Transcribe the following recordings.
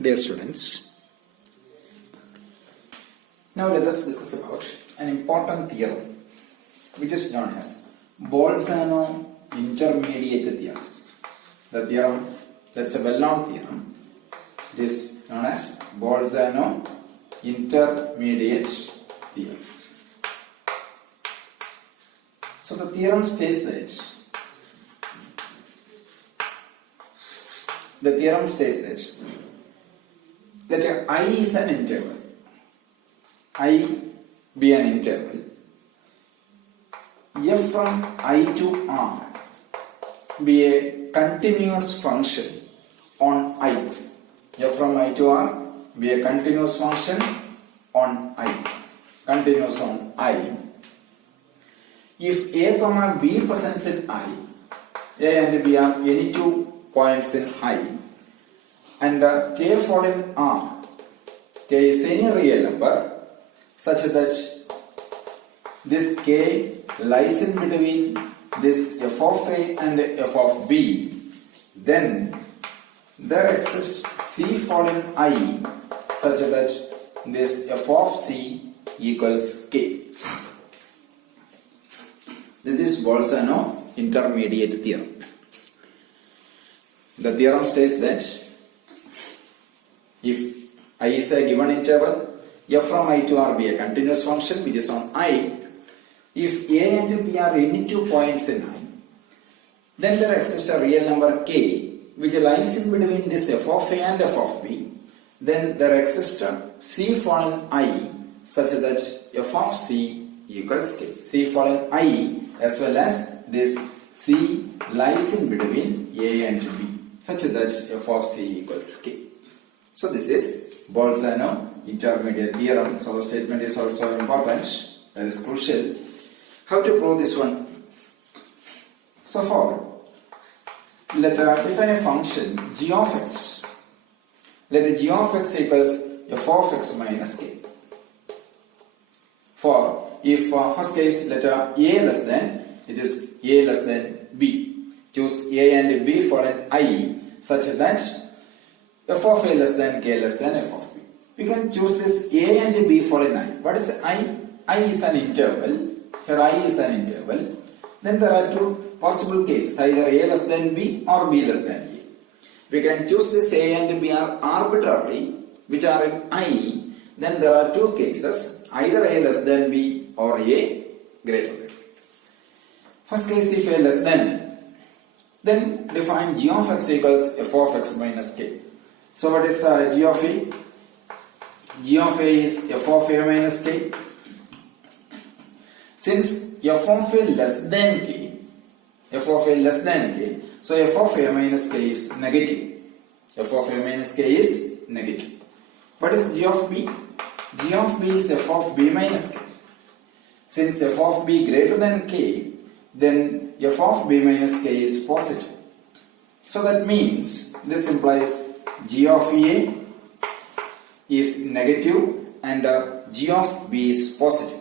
Dear students, now let us discuss about an important theorem which is known as Bolzano intermediate theorem. The theorem, that's a well-known theorem, it is known as Bolzano intermediate theorem. So the theorem states that I is an interval. I be an interval. F from I to R be a continuous function on I. F from I to R be a continuous function on I. Continuous on I. If A comma B presents in I, A and B are any two points in I, and K fall in R, K is any real number such that this K lies in between this f of A and f of B, then there exists C fall in I such that this f of C equals K. This is Bolzano intermediate theorem. The theorem states that if I is a given interval, f from I to R be a continuous function which is on I. If A and B are any two points in I, then there exists a real number K which lies in between this f of A and f of B. Then there exists a C fall in I such that f of C equals K. C fall in I as well as this C lies in between A and B such that f of C equals K. So this is Bolzano intermediate theorem. So the statement is also important, that is crucial. How to prove this one? So for, let define a function g of x. Let g of x equals f of x minus k. For if first case let A less than, it is A less than B. Choose A and B for an I such that f of A less than k less than f of B. We can choose this A and B for an I. What is I? I is an interval. Here I is an interval. Then there are two possible cases, either A less than B or B less than A. We can choose this A and B are arbitrarily, which are in I. Then there are two cases, either A less than B or A greater than B. First case, if A less than, then define g of x equals f of x minus k. So what is g of A? G of A is f of A minus k. Since f of A less than k, f of A less than k, so f of A minus k is negative. F of A minus k is negative. What is g of B? G of B is f of B minus k. Since f of B greater than k, then f of B minus k is positive. So that means, this implies g of A is negative and g of B is positive.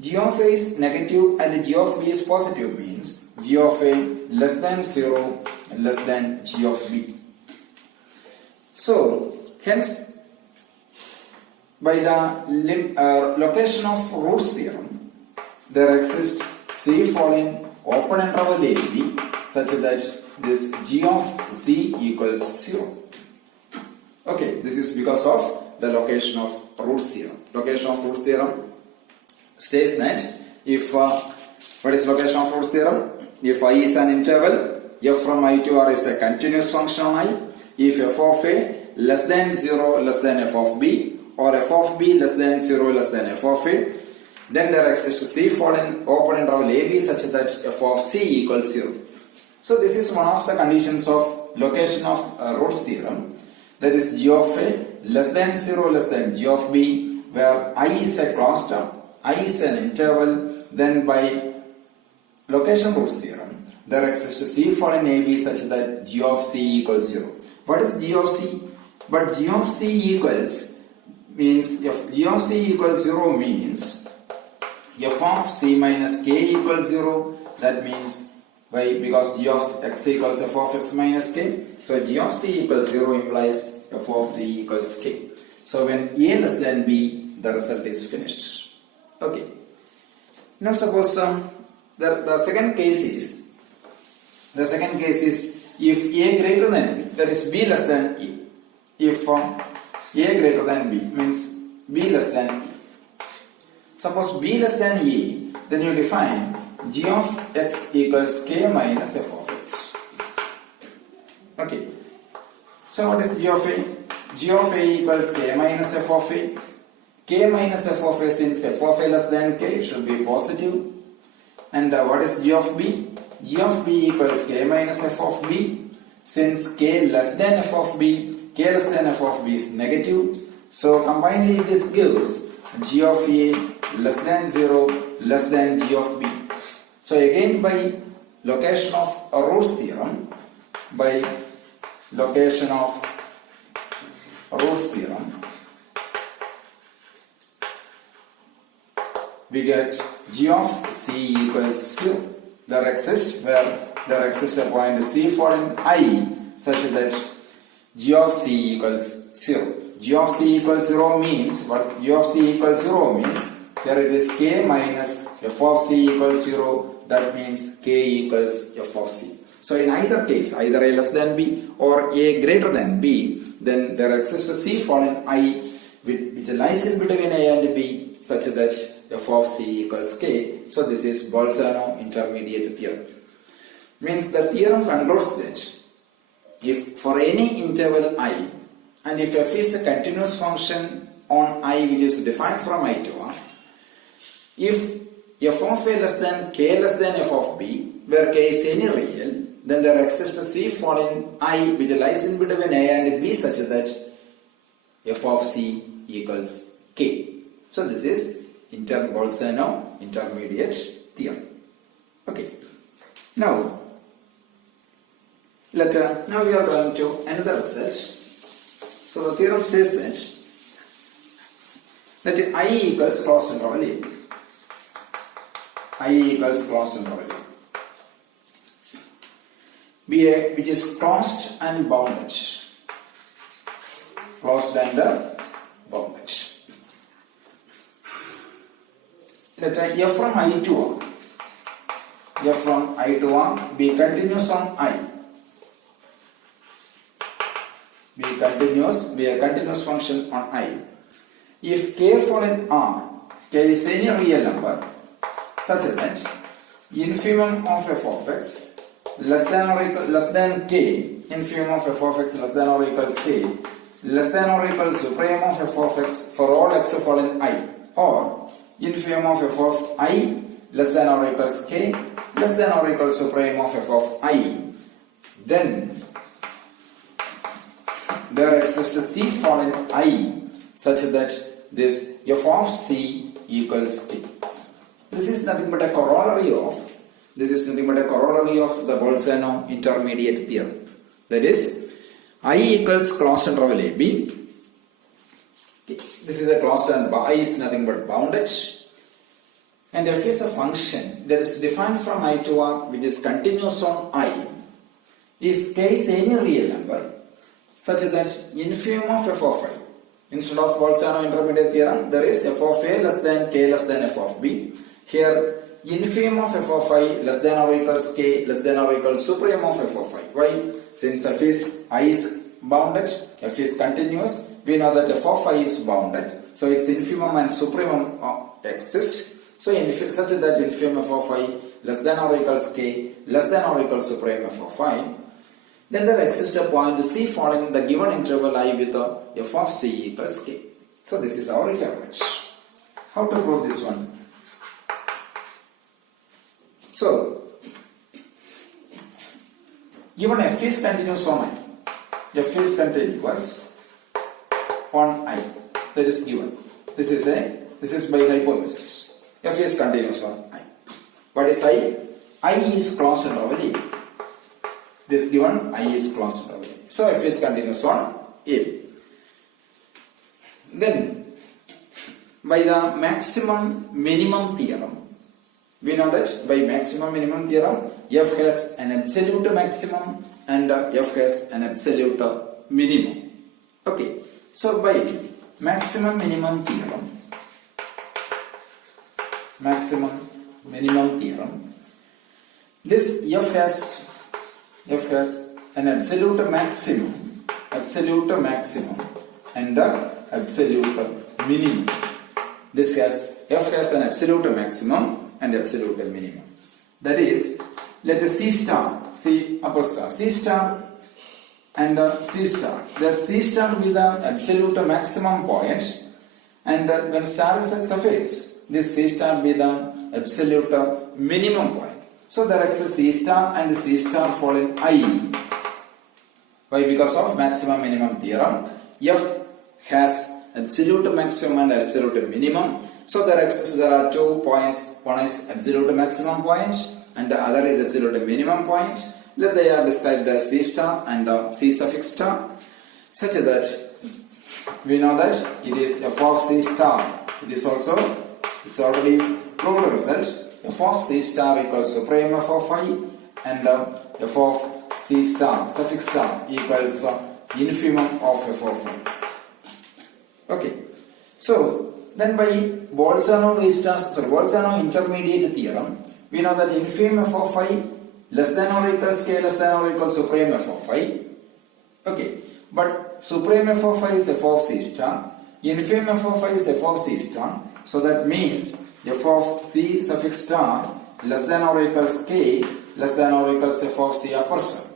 G of A is negative and g of B is positive means g of A less than 0 and less than g of B. So, hence, by the location of roots theorem, there exists C following open interval AB such that this g of C equals 0. Okay, this is because of the location of roots theorem. Location of roots theorem states that if, what is location of roots theorem? If I is an interval, f from I to R is a continuous function on I. If f of A less than 0 less than f of B, or f of B less than 0 less than f of A, then there exists C for an open interval AB such that f of C equals 0. So this is one of the conditions of location of roots theorem, that is g of A less than 0 less than g of B, where I is a closed term, I is an interval. Then by location roots theorem, there exists C for an AB such that g of C equals 0. What is g of C? But g of C equals means, if g of C equals 0 means f of C minus k equals 0. That means because g of x equals f of x minus k, so g of c equals 0 implies f of c equals k. So when a less than b, the result is finished. Okay. Now suppose the second case is if a greater than b, that is b less than e. If a greater than b means b less than e. Suppose b less than e, then you define g of x equals k minus f of x. Okay. So what is g of a? G of a equals k minus f of a. K minus f of a, since f of a less than k, it should be positive. And what is g of b? G of b equals k minus f of b. Since k less than f of b, k less than f of b is negative. So combinedly this gives g of a less than 0 less than g of b. So again by location of Root's theorem, we get g of c equals 0. There exists a point c falling I such that g of c equals 0. G of c equals 0 means what? G of c equals 0 means here it is k minus f of c equals 0. That means k equals f of c. So in either case, either a less than b or a greater than b, then there exists a c fallen I which lies in between a and b such that f of c equals k. So this is Bolzano intermediate theorem. Means the theorem concludes that if for any interval I, and if f is a continuous function on I which is defined from I to R, if f of a less than k less than f of b, where k is any real, then there exists a c fallen I which lies in between a and b such that f of c equals k. So this is Bolzano intermediate theorem. Okay. Now we are going to another result. So the theorem says that I equals closed interval a. I equals closed interval a. Which is closed and bounded. Closed and bounded. Let f from I to R. F from I to R be continuous on I. Be a continuous function on I. If k fallen R, k is any real number such that infimum of f of x less than k, infimum of f of x less than or equals k, less than or equals supreme of f of x for all x fallen I, or infimum of f of I less than or equals k, less than or equals supreme of f of I, then there exists a c fallen I such that this f of c equals k. This is nothing but a corollary of the Bolzano intermediate theorem. That is, I equals closed interval a b. Okay. This is a closed and I is nothing but bounded. And f is a function that is defined from I to R which is continuous on I. If k is any real number such that infimum of f of I, instead of Bolzano intermediate theorem, there is f of a less than k less than f of b. Here, infimum of f of I less than or equals k less than or equals supreme of f of I. Why? Since I is bounded, f is continuous, we know that f of I is bounded. So its infimum and supremum exist. So such that infimum f of I less than or equals k less than or equals supreme f of I, then there exists a point c falling in the given interval I with f of c equals k. So this is our requirement. How to prove this one? So, given f is continuous on I, f is continuous on I, that is given. This is by hypothesis. F is continuous on I. What is I? I is closed interval a. This given I is closed interval a. So f is continuous on a. Then, by the maximum minimum theorem, we know that by maximum minimum theorem, f has an absolute maximum and f has an absolute minimum. Okay, so by maximum minimum theorem, this f has an absolute maximum and an absolute minimum. This f has an absolute maximum and absolute minimum. That is, let us C star and C star. The C star with the absolute maximum point, and when star is at suffix, this C star with the absolute minimum point. So there exists C star and C star fall in I. Why? Because of maximum minimum theorem. F has absolute maximum and absolute minimum. So there are 2 points. One is absolute maximum point and the other is absolute minimum point. They are described as C star and C suffix star, such that we know that it is f of C star. It is also, it's already proved result. F of C star equals supreme f of I and f of C star suffix star equals infimum of f of I. Okay, so then by Bolzano intermediate theorem, we know that infimum f of I less than or equals k less than or equals supreme f of I. Okay, but supreme f of I is f of C star, infimum f of I is f of C star, so that means f of C suffix star less than or equals k less than or equals f of C upper star.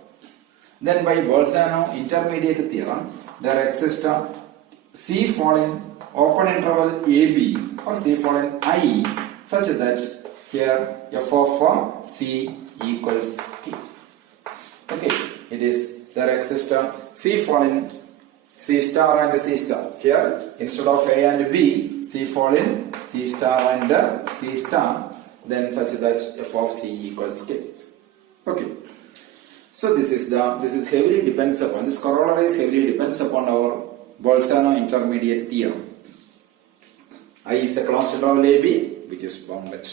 Then by Bolzano intermediate theorem, there exists a C following open interval AB or C following I, such that here f of C equals k. Okay, it is, there exists a C following C star and C star. Here, instead of A and B, C fall in C star and C star, then such that f of C equals k. Okay. So this heavily depends upon, this corollary is heavily depends upon our Bolzano intermediate theorem. I is a closed interval AB which is bounded.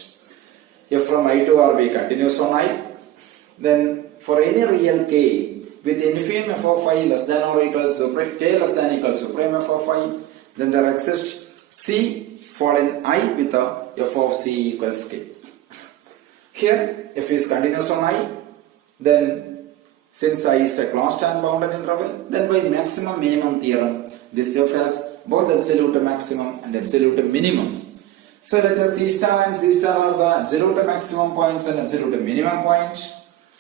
F from I to RB continues on I. Then for any real k with infimum f of I less than or equals k less than equals supreme f of I, then there exists C fall in I with f of C equals k. Here f is continuous on I, then since I is a closed and bounded interval, then by maximum minimum theorem, this f has both absolute maximum and absolute minimum. So let us C star and C star are the absolute maximum points and absolute minimum points.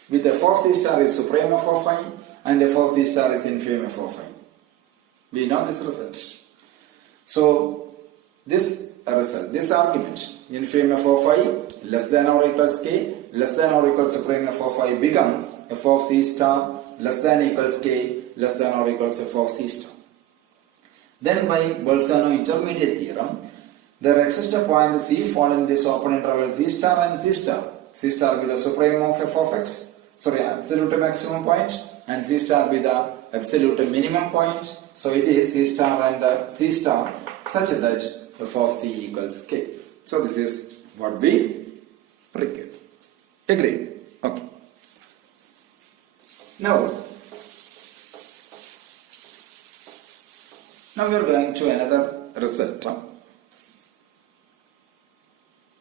With f of C star is supreme f of I and f of C star is infimum f of I. We know this result. So this result, this argument, infimum f of I less than or equals k less than or equals supreme f of I becomes f of C star less than equals k less than or equals f of C star. Then by Bolzano intermediate theorem, there exists a point C fall in this open interval C star and C star. C star with the supreme of f of x, absolute maximum point, and C star with the absolute minimum point. So it is C star and C star such that f of C equals k. So this is what we require. Agreed? Okay. Now we are going to another result.